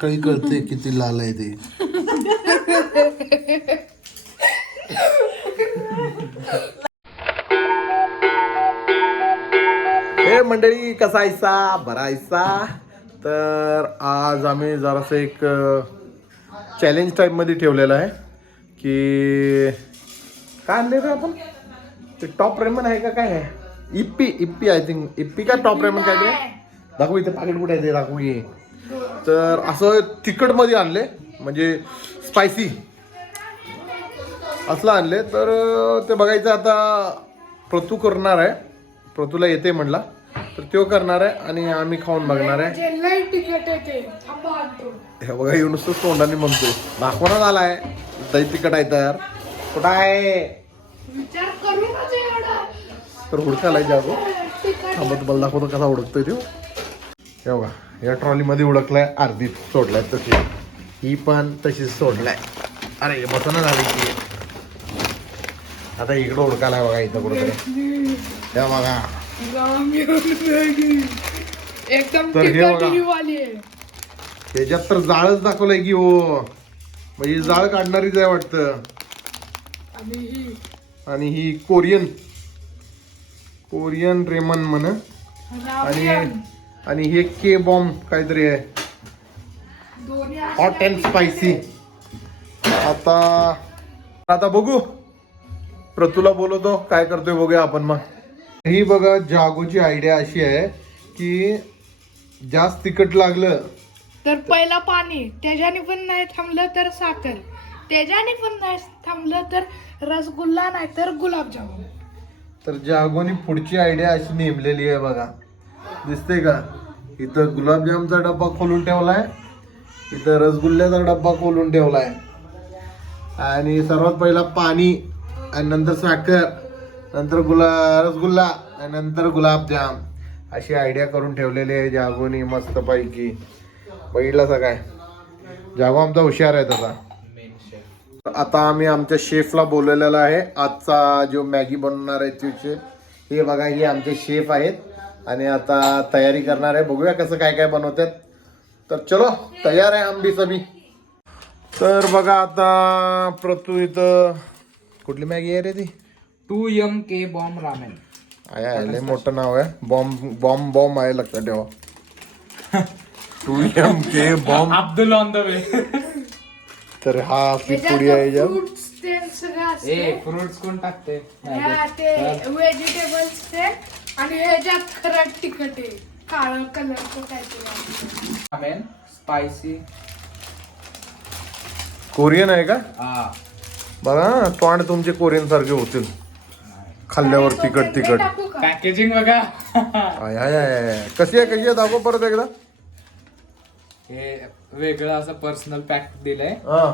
काही कळते किती लाल आहे ते. हे मंडळी कसा आयसा बरा आयसा तर आज आम्ही जरासं एक चॅलेंज टाईपमध्ये ठेवलेलं आहे की काय आणले रे आपण? ते टॉप रेमन आहे का काय? आहे Yippee Yippee I think Yippee का टॉप रेमन काय ते? दाखवू इथे पाकिट कुठे आहे ते दाखवू ये. तर असं तिखटमध्ये आणले म्हणजे स्पायसी असलं आणले तर ते बघायचं आता प्रतू करणार आहे. प्रतूला येते म्हणला. तर तो करणार आहे आणि आम्ही खाऊन बघणार आहे. हे बघा येऊन नुसतं तोंडाने म्हणतो. दाखवण्यात आलाय दही तिखट आहे तर कुठं आहे? तर हुडकायला जागो. तिखट थांबा तुम्हाला दाखवतो कसा उडकतोय तो. हे बघा. या ट्रॉलीमध्ये उडकलाय अर्धी सोडलाय तशी. ही पण तशीच सोडलाय. अरे बसना झाली की. आता इकडं उडकालाय बघा इथं कुठेतरी? हे बघा. एकदम तर हे त्याच्यात तर जाळच दाखवलंय की हो. म्हणजे जाळ काढणारीच आहे वाटतं. आणि ही. ही कोरियन. कोरियन रेमन म्हण. आणि. आणि हे के बॉम्ब काहीतरी आहे. हॉट अँड स्पायसी आता आता बघू. प्रतूला बोलवतो काय करतोय बघूया आपण मग. ही बघा जागोची आयडिया अशी आहे की जास्त तिखट लागलं. तर पहिला पाणी. त्याच्याने पण नाही थांबलं तर साखर. त्याच्याने पण नाही थांबलं तर रसगुल्ला नाही तर गुलाबजामुन. तर जागोनी पुढची आयडिया अशी नेमलेली आहे बघा. दिसते का? इथं गुलाबजामचा डब्बा खोलून ठेवलाय. इथं रसगुल्ल्याचा डब्बा खोलून ठेवलाय. आणि सर्वात पहिला पाणी आणि नंतर साखर नंतर गुला रसगुल्ला आणि नंतर गुलाबजाम. अशी आयडिया करून ठेवलेली आहे जागोनी मस्तपैकी. बघितलं काय? जागो आमचा हुशार आहे तसा. आता आम्ही आमच्या शेफला बोलवलेलं आहे. आजचा जो मॅगी बनवणार आहे तो शेफ हे बघा हे आमचे शेफ आहेत. आणि आता तयारी करणार आहे. बघूया कसं काय काय बनवतात. तर चलो तयार आहे आंबी सभी. तर बघा आता प्रतू इथं कुठली मॅगी आहे रे ती? Two M K bomb ramen. आहे मोठं नाव आहे. बॉम्ब बॉम्ब बॉम्ब आहे लक्षात ठेवा. Two M K bomb. Abdul on the way. तर हा आपली पुडी आहे याच्यात. फ्रुट्स कोण टाकते व्हेजिटेबल्स ते आणि ह्याच्यात खरं तिखट आहे काळं कलरचं काहीतरी आहे. रामेन स्पायसी कोरियन आहे का? हा. बघा ना, तोंड तुमचे कोरियन सारखे होतील. खाल्ल्यावर आणि तिखट तो चटणी तिखट. टाकू का? पॅकेजिंग बघा. आय आय आय कशी आहे कशी आहे? दाखव परत एकदा. हे वेगळं असं पर्सनल पॅक दिलंय. हा.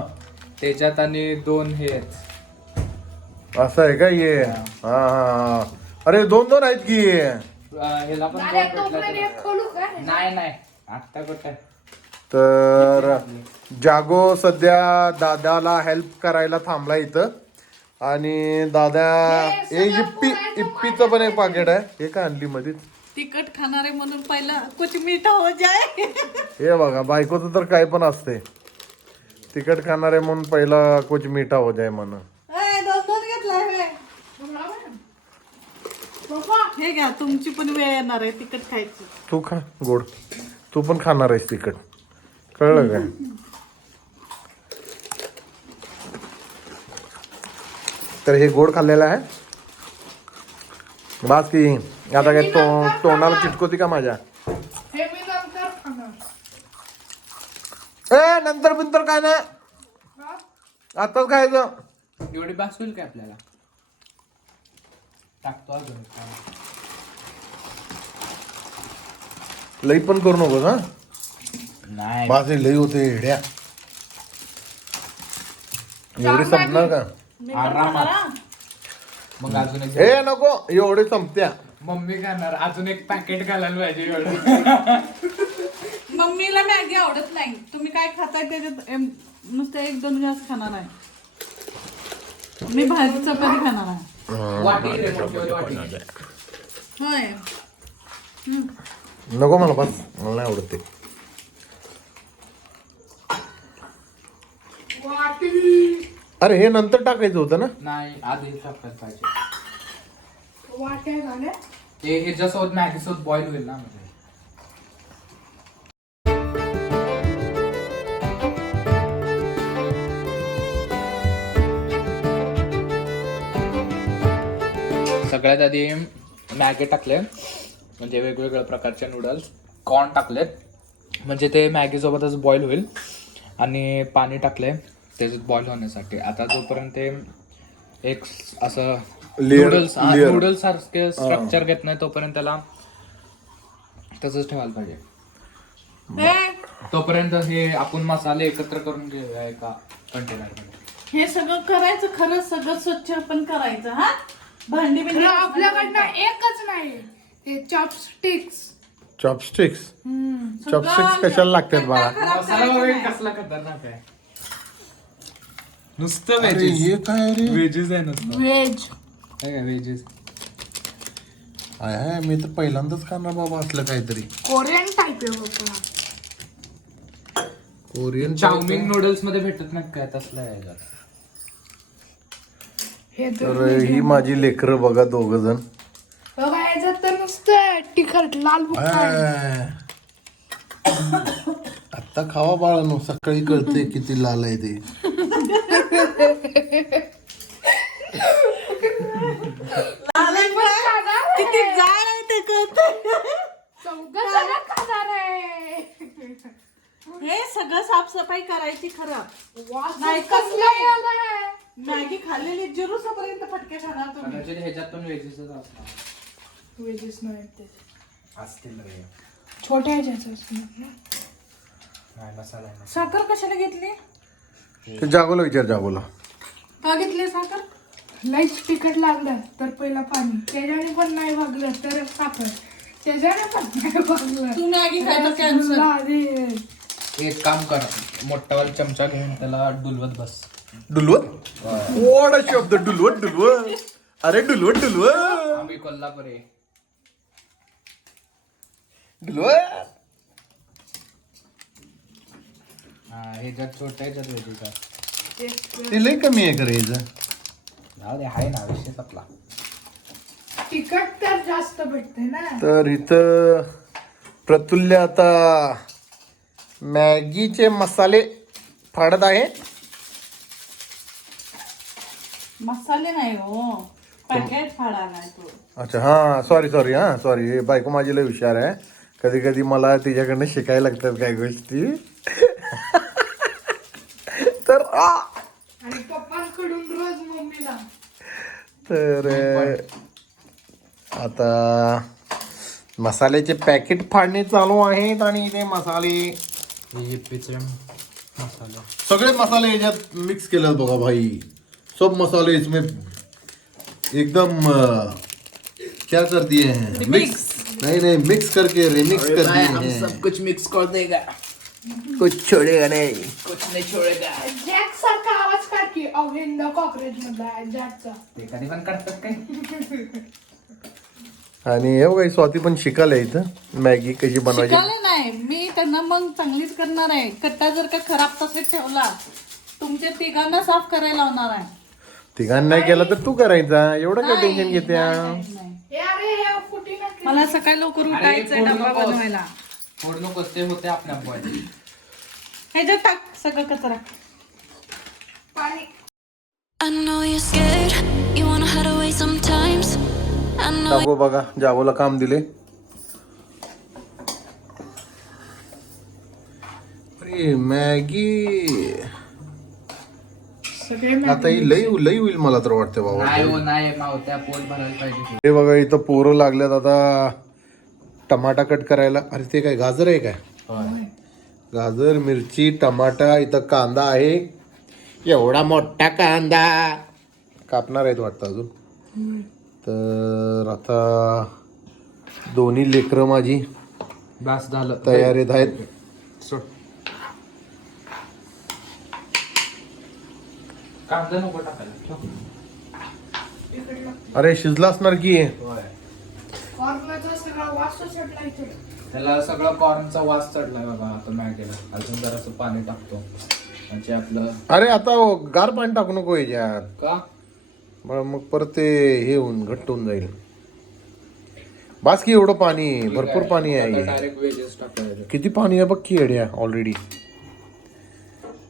त्याच्यात आणि दोन हे आहेत. असं आहे का ये हा हा हा. अरे दोन दोन आहेत की. अं, ह्याला पण अरे, दोन तोपर्यंत भेटल्या एक खोलू का? नाही नाही. आत्ता कुठं? तर जागो सध्या दादाला हेल्प करायला थांबला इथं. आणि दादा हे इप्पी इप्पीचं पण एक पाकिट आहे. हे काय आणली मध्ये तिखट खाणारे म्हणून पहिला कुछ मीठा हो जाए हे बघा बायकोचं तर काय पण असते तिखट खाणारे म्हणून पहिला कुछ मिठा हो जाय म्हणून ए, दोन दोन घेतलाय व्हय. पप्पा, हे घ्या तुमची पण वेळ येणार आहे तिखट खायची. तू खा गोड. तू पण खाणार आहेस तिखट. कळलं काय तर हे गोड खाल्लेलं आहे. बास की आता काय तो तोंडाला चिटकोती का माझ्या? नंतर खाणार. ए नंतर बिंतर काय नाही. हा? आताच खायचं. एवढी बास होईल काय आपल्याला? टाकतो अजून लई पण करू नकोस हा? नाही. हे लई होते हेड्या एवढी संपणार का? आरामात. मग अजून एक ए नको एवढे संपत्या. मम्मी खाणार. अजून एक पॅकेट घालायला पाहिजे एवढं. मम्मीला मॅगी आवडत नाही. तुम्ही काय खाताय त्याच्यात? एम, नुसतं एक दोन ग्लास खाणार आहे. मी भाजी चपाती खाणार आहे. नको मला पण मला नाही आवडत ते. अरे हे नंतर टाकायचं होतं ना? नाही आधी हे जसं होत झाल्या ते ह्याच्यासोबत बॉईल होईल ना म्हणजे. सगळ्यात आधी मॅगी टाकले. म्हणजे वेगवेगळ्या प्रकारचे नूडल्स कॉर्न टाकलेत म्हणजे ते मॅगी सोबतच बॉईल होईल. आणि पाणी टाकले. त्याच्यात बॉईल होण्यासाठी. आता जोपर्यंत ते एक असं नूडल्स. नूडल्स सारखे स्ट्रक्चर घेत नाही तोपर्यंत त्याला तसंच ठेवायला पाहिजे. तोपर्यंत हे आपण मसाले एकत्र करून घेऊया एका कंटेनर हे सगळं करायचं खरं सगळं स्वच्छ पण करायचं हा? भांडी बिंडी खरं आपल्याकडनं एकच नाही. ते चॉपस्टिक्स चॉपस्टिक्स हम्म, चॉपस्टिक्स कशाला लागतात बाळा? मसाला वगैरे. कसला खतरनाक आहे? नुसतं अरे व्हेजेस हे काय रे? व्हेजेस आहे नुसतं. व्हेज काय काय व्हेजेस हाय मी तर पहिल्यांदाच करणार बाबा असलं काहीतरी. कोरियन टाईप आहे बाबा. कोरियन चाऊमिन नूडल्समध्ये भेटत नाही काय? तसलं आहे याच्यात. हे तर ही माझी लेकरं बघा दोघ जण. बघा याच्यात तर नुसतं तिखट लाल आता खावा बाळानो सकाळी कळते किती लाल आहे ते. किती जाड आहे ते कळतं. चौघं जण खाणार आहे. हे सगळं साफसफाई करायची खरं. नाही, कसला मॅगी खाल्लेली जिरूसापर्यंत फटके खाणार तुम्ही. कदाचित ह्याच्यात पण व्हेजेसच असणार. व्हेजेस नाही ते असतील रे. छोट्या ह्याच्याच असणार ना. नाही मसाला आहे साखर कशाला घेतली? ते जागोला विचार जागोला. का घेतली साखर? लईच तिखट लागलं तर पहिला पाणी. त्याच्याने पण नाही भागलं तर साखर. त्याच्याने पण नाही भागलं तू मॅगी रसगुल्ला आधी एक काम कर मोठा वाला चमचा घेऊन त्याला डुलवत बस. डुलवत? ओढा शब्द डुलवत डुलवत. अरे डुलवत डुलवत. आम्ही कोल्हापूर. आहे डुलवत हा ते लय कमी आहे करायचं जाऊ दे आहे ना विषय आपला तिखट तर जास्त भेटते ना. तर इथं प्रतुल्य आता मॅगीचे मसाले फाडत आहे. मसाले नाही हो पॅकेट फाडा नाही तो. अच्छा हां सॉरी सॉरी हां सॉरी बायको माझी लय हुशार आहे. कधी कधी मला तिच्याकडनं शिकायला लागतात काही गोष्टी. तर आ! आणि पप्पांकडून रोज मम्मीला. तर आता मसाल्याचे पॅकेट फाडणे चालू आहेत आणि ते मसाले पिचे मसाला सगळे मसाले याच्यात मिक्स केले बघा भाई. सब मसाले इसमें एकदम क्या कर दिए हैं मिक्स नहीं नहीं मिक्स करके रिमिक्स कर दिए हैं। सब कुछ मिक्स कर देगा। कुछ छोड़ेगा नहीं। कुछ नहीं छोड़ेगा। जॅक सारखा आवाज़ काढ की अविंद कॉक्रोच मधला जॅकचा ते कधी पण करतात काय आणि हे बघा ही स्वाती पण शिकायला इथं. मॅगी कशी बनवायची? शिकाले नाही. मी त्यांना मग चांगलीच करणार आहे. कट्टा जर का खराब तसेच ठेवला तुमच्या तिघांना साफ करायला लावणार आहे. तिघांना नाही केला तर तू करायचा. एवढं काय टेन्शन. हे अरे हे फुटी ना मला सकाळी लवकर उठायचं पाऊस. बनवायला. फोड नको ते होते आपल्या बॉडी ह्याच्यात टाक सगळं कचरा. पाणी. I know you're scared, you wanna hide away sometimes. जागो बघा जागोला काम दिले. अरे मॅगी. सगळे आता ही लई लई होईल मला तर वाटतं बाबा. हो हे बघा इथं पोरं लागल्यात आता. टमाटा कट करायला. अरे ते काय गाजर आहे काय? होय गाजर मिरची टमाटा इथं कांदा आहे. एवढा मोठा कांदा. कापणार आहेत वाटतं अजून. तर आता दोन्ही लेकरं माझी बस झालं. तयारीत आहेत. सोड. कांदा नको टाकायला. ठेव. अरे शिजला असणार की? त्याला सगळं कॉर्नचा वास चढलाय बाबा आता मॅगीला. अजून जरासं पाणी टाकतो. म्हणजे आपलं अरे आता गार पाणी टाकू नको याच्यात. का? बरं, मग परत ते हे होऊन घट्ट होऊन जाईल. बास की एवढं पाणी भरपूर पाणी आहे. डायरेक्ट वेजेस टाकायचे. किती पाणी आहे बघ की येड्या ऑलरेडी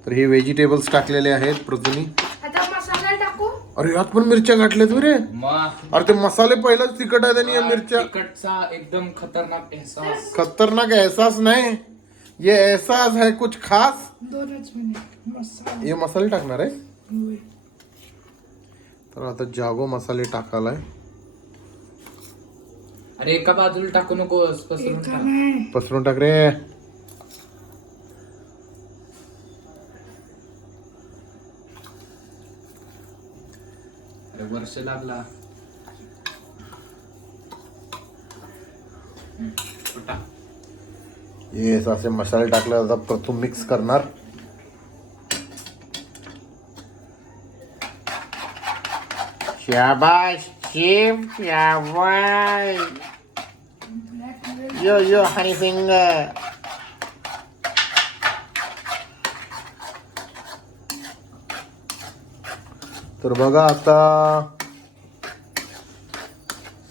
तर हे व्हेजिटेबल्स टाकलेले आहेत प्रथमी आता मसाला टाकू? अरे यात पण मिरच्या घातल्यात बरे. मग अरे ते मसाले पहिलाच तिखट आहेत आणि या मिरच्या. तिखटचा एकदम खतरनाक एहसास. खतरनाक एहसास नाही. ये एहसास है कुछ खास. दोनच मिनिट. मसाला. हे मसाले टाकणार आहे? होय. तर आता जागो मसाले टाकालाय. अरे एका बाजूला टाकू नकोस पसरून टाक. पसरून टाक रे. अरे वर्ष लागला. हम्म, टाक. येस असे मसाले टाकले आता प्रथम मिक्स करणार. शाबाश शाबाश यो यो हनी सिंग तर बघा आता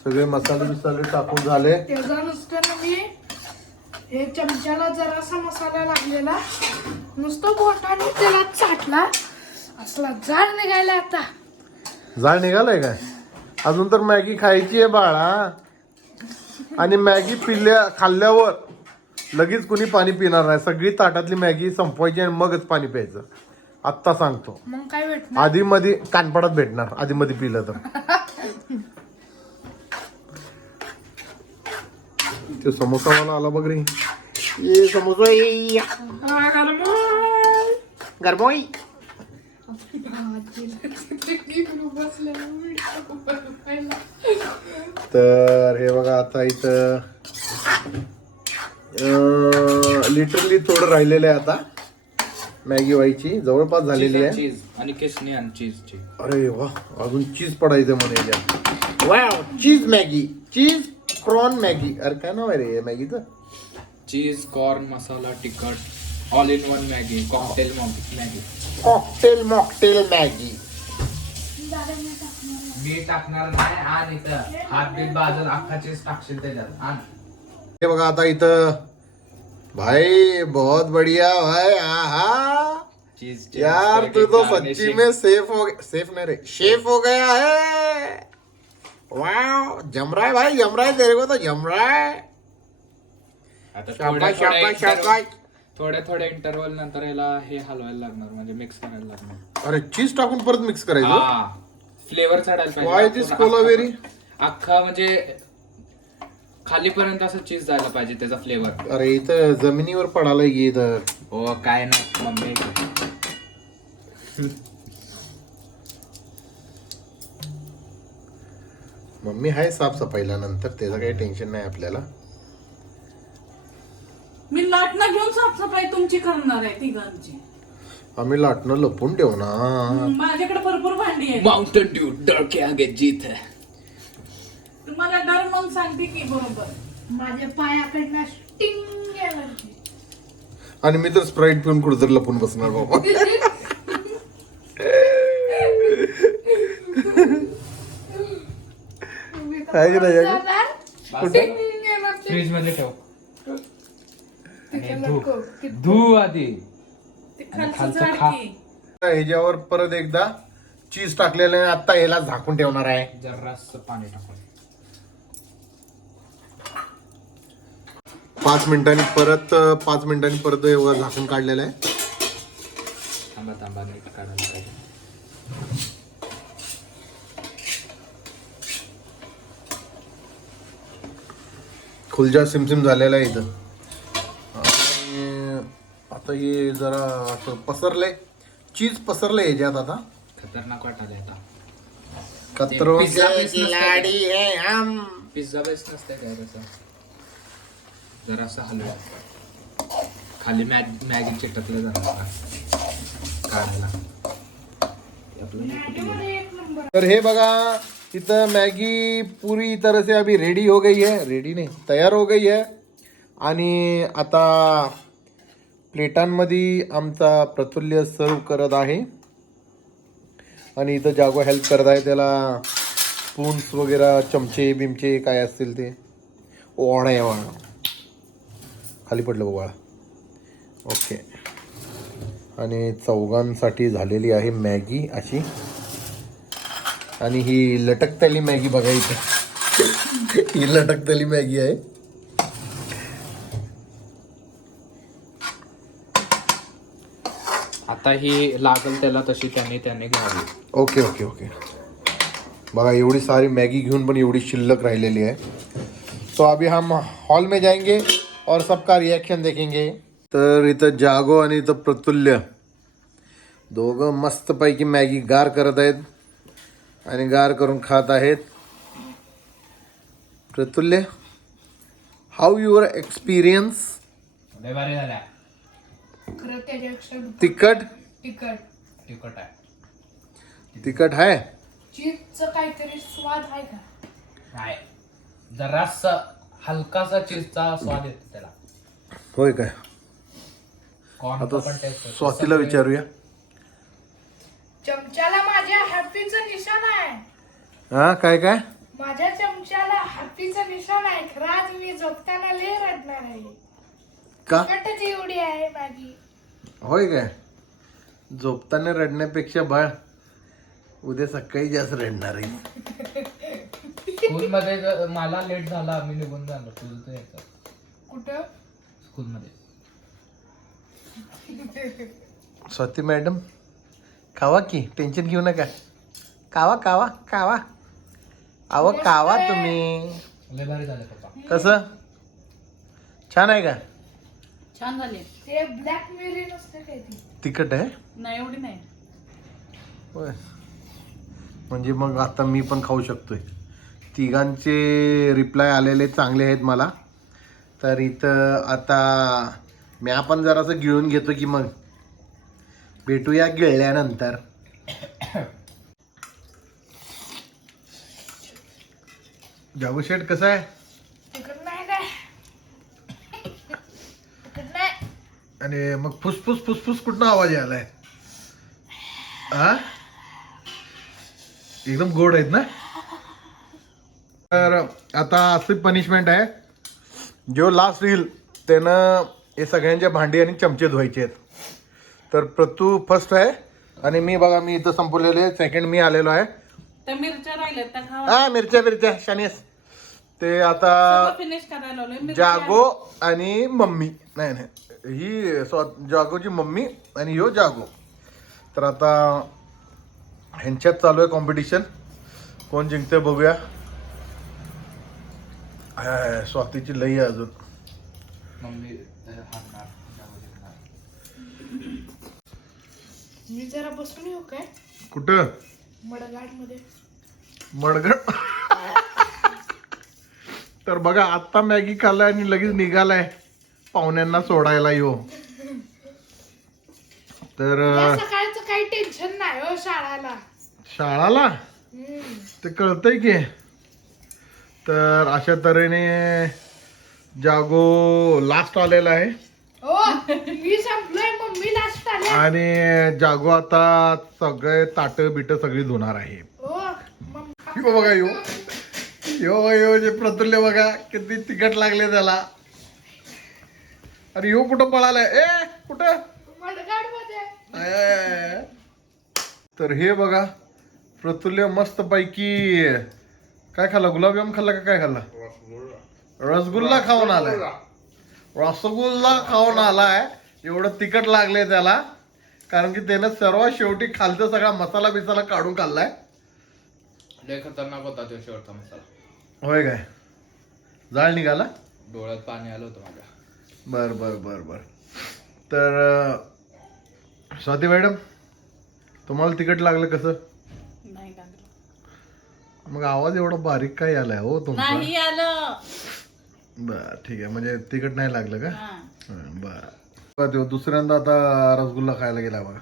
सगळे मसाले बिसाले टाकून झाले. त्याचा नुसतं ना मी हे चमच्याला जरासा मसाला लागलेला. नुसतं बोटाने त्याला चाटला. असला जाळ निघायला आता. जाळ निघालाय काय? अजून तर मॅगी खायची आहे बाळा. आणि मॅगी पिल्ल्या खाल्ल्यावर लगेच कुणी पाणी पिणार नाही. सगळी ताटातली मॅगी संपवायची आणि मगच पाणी प्यायचं. आत्ता सांगतो. मग काय भेटणार? आधी मध्ये कानपडात भेटणार. आधी मध्ये पिलं तर. ते समोसावाला आला बघ रे. ये समोसा तर हे बघा आता इथं लिटरली थोडं राहिलेलं आहे आता. मॅगी व्हायची. जवळपास झालेली आहे. चीज आणि केसनी आणि चीजची अरे वा अजून चीज पडायचं म्हणे याच्यात wow cheese Maggi. Cheese corn Maggi. अरे काय नाव आहे रे मॅगीचं? चीज कॉर्न मसाला तिखट all in one Maggi cocktail Maggi. Cocktail mocktail Maggi. मी टाकणार नाही आणि इथं. हात बीत बाजून अख्खा चीज़ टाकशील त्याच्यात आण हे बघा आता इथं. भाई बहुत बढ़िया भाई आहा. चीज़ यार तू तो सच्ची में सेफ़ हो सेफ़ नहीं रे शेफ हो गया है. वाह जम रहा है भाई जम रहा है तेरे को तो जम रहा है. शाबाश शाबाश शाबाश. थोड्या थोड्या इंटरवल नंतर याला हे हलवायला लागणार म्हणजे मिक्स करायला लागणार. अरे चीज टाकून परत मिक्स करायचं? हा. फ्लेवर चढायला कोलावेरी? अख्खा म्हणजे खालीपर्यंत असं चीज जायला पाहिजे त्याचा फ्लेवर अरे इथं जमिनीवर पडायला ये इथं? हो काय नाही मम्मी. मम्मी आहे साफसफाईला नंतर त्याचं काही टेन्शन नाही आपल्याला. मी लाटणं घेऊन साफसफाई तुमची करणार आहे तिघांची. आम्ही लाटणं लपून ठेवू ना. माझ्याकडे भरपूर भांडी आहे माउंटेन ड्यू डर के आगे जीत है. तुम्हाला डर मग सांगते की बरोबर. माझ्या पायाकडनं स्टिंग एनर्जी आणि मी तर स्प्राईट पिऊन कुठं लपून बसणार बाबा. काय नाही, काय की? फ्रीजमध्ये ठेव. धू. आधी. आणि खालचं खा. ह्याच्यावर परत एकदा चीज टाकलेलं आहे आता ह्याला झाकून ठेवणार आहे. जरास पाणी टाकून. पाच मिनिटांनी परत पाच मिनिटांनी परत एवढं झाकून काढलेलं आहे. थांबा थांबा नीट काढायला पाहिजे. खुलजा सिमसिम झालेला आहे इथं. आता हे जरा असं पसरलंय. चीज पसरलंय ह्याच्यात आता. खतरनाक वाटायला आता. कतरो पिझ्झा बेस? लाडी है हम. पिझ्झा बेस नसते काय तसं जरासं हलवा. खाली मॅग मॅगी चिटकलं जरा काढायला. हे? तर हे बघा इथं मैगी पूरी तरह से अभी रेडी हो गई है रेडी नहीं तैयार हो गई है आणि आता प्लेटांमध्ये आमचा प्रतुल्य सर्व करत आहे. आणि इथं जागो हेल्प करत आहे. त्याला स्पून्स वगैरे चमचे बिमचे काय असतील ते. ओवाळा आहे वाळा खाली पडलं ओवाळा ओके आणि चौघांसाठी झालेली आहे मॅगी अशी. आणि ही लटकताली मॅगी बघा इथे. ही लटकताली मॅगी आहे. आता ही लागल त्याला तशी त्याने त्याने घ्यावी. Okay okay okay. बघा एवढी सारी मॅगी घेऊन पण एवढी शिल्लक राहिलेली आहे. तो अभी हम हॉल में जाएंगे और सबका रिएक्शन देखेंगे. तर इथं जागो आणि इथं प्रतुल्य. दोघं मस्तपैकी मॅगी गार करत आहेत आणि गार करून खात आहेत. प्रतुल्य हाऊ युअर एक्सपिरियन्स खरं त्याच्यापेक्षा तिखट? तिखट. तिखट आहे. तिखट आहे? चीजचं काहीतरी स्वाद आहे का? नाही. जरास हलकासा चीजचा स्वाद येतो त्याला. होय काय? कॉर्न आता पण टेस्ट स्वातीला विचारूया. चमच्याला माझ्या हॅपीचं निशाण आहे. हा काय काय? माझ्या चमच्याला हॅपीचं निशाण आहे. खरं आज मी झोपताना लय रडणार आहे. का? एवढी आहे होय काय? झोपताना रडण्यापेक्षा बाळ उद्या सकाळी जास्त रडणार आहे. स्कूल मध्ये मला लेट झाला मी निघून जाणार. तुझं तर यायचं. कुठं? स्कूल मध्ये स्वाती मॅडम खावा की? टेन्शन घेऊ नका. कावा कावा कावा अहो कावा तुम्ही. लय भारी झालं पप्पा. कसं? छान आहे का? छान झाले. ते ब्लॅक मिरी नसते काय ती? तिखट आहे? नाही एवढी नाही. होय. म्हणजे मग आता मी पण खाऊ शकतोय. तिघांचे रिप्लाय आलेले चांगले आहेत मला. तर इथं आता मी आपण जरासं गिळून घेतो की मग. भेटूया गिळल्यानंतर. जागू शेठ कसं आहे तिखट नाही काय तिखट नाही आणि मग फुसफुस फुसफुस कुठनं आवाज यायलाय? हा एकदम गोड आहेत ना? तर आता अशी पनिशमेंट आहे. जो लास्ट येईल त्यानं हे सगळ्यांच्या भांडी आणि चमचे धुवायचे आहेत. तर प्रतू फर्स्ट आहे आणि मी बघा मी इथं संपवलेले सेकंड मी आलेलो आहे. हा मिरच्या मिरच्या शानेस. ते आता जागो आणि मम्मी. नाही नाही. ही स्व जागोची मम्मी आणि ह्यो जागो. तर आता ह्यांच्यात चालू आहे कॉम्पिटिशन कोण जिंकते बघूया. हाय, स्वातीची लई आहे अजून. मम्मी. मी जरा बसून येऊ काय? कुठं? मडगाडमध्ये मडगड तर बघा आत्ता मॅगी खाल्लाय आणि लगेच निघालाय. पाहुण्यांना सोडायला यो तर अं, सकाळचं काही टेन्शन नाही हो शाळाला. शाळाला. ते कळतंय की. तर अशा तऱ्हेने जागो लास्ट आलेला आहे. हो मी संपलोय मम्मी लास्ट आले आणि जागो आता सगळे ताट बिट सगळी धुणार आहे. हो यो बघा यो. यो यो जे प्रतुल्य बघा किती तिखट लागले त्याला. अरे यो कुठं पळालाय? ए कुठं. तर हे बघा प्रतुल्य मस्त पैकी काय खाल्ला? गुलाबजाम खाल्ला का काय खाल्ला? रसगुल्ला खाऊन आलाय. रसगुल्ला खाऊन आलाय. एवढं तिखट लागले त्याला. कारण की त्यानं सर्वात शेवटी खालचा सगळा मसाला बिसाला काढून खाल्लाय. लय खतरनाक होता तो शेवटचा मसाला. होय काय? जाळ निघाला? डोळ्यात पाणी आलं होतं माझ्या. बर बर बर बर. तर स्वाती मॅडम तुम्हाला तिकट लागलं कसं? नाही लागलं. मग आवाज एवढा बारीक काय आलाय हो तुमचा? नाही आलं. बर ठीक आहे. म्हणजे तिकट नाही लागलं का? हा. हं, बर. बघा तो दुसऱ्यांदा आता रसगुल्ला खायला गेला बघा.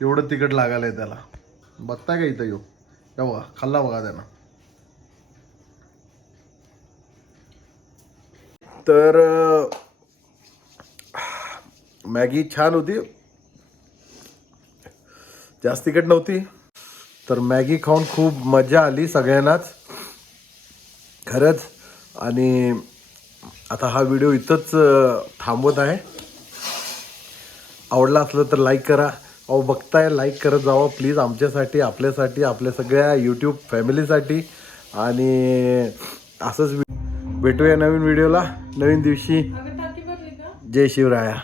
एवढं तिकट लागायलंय त्याला. बघताय का इथं येऊ या बघा खाल्ला बघा त्यानं. तर अं, मॅगी छान होती. जास्त तिखट नव्हती. तर मॅगी खाऊन खूप मजा आली सगळ्यांनाच. खरंच. आणि आता हा व्हिडिओ इथंच थांबवत आहे. आवडला असलं तर लाईक करा. अहो बघताय लाईक करत जावा. प्लीज आमच्यासाठी आपल्यासाठी आपल्या सगळ्या यूट्यूब फॅमिलीसाठी आणि असंच भेटूया नवीन व्हिडिओला. नवीन दिवशी. जय शिवराया.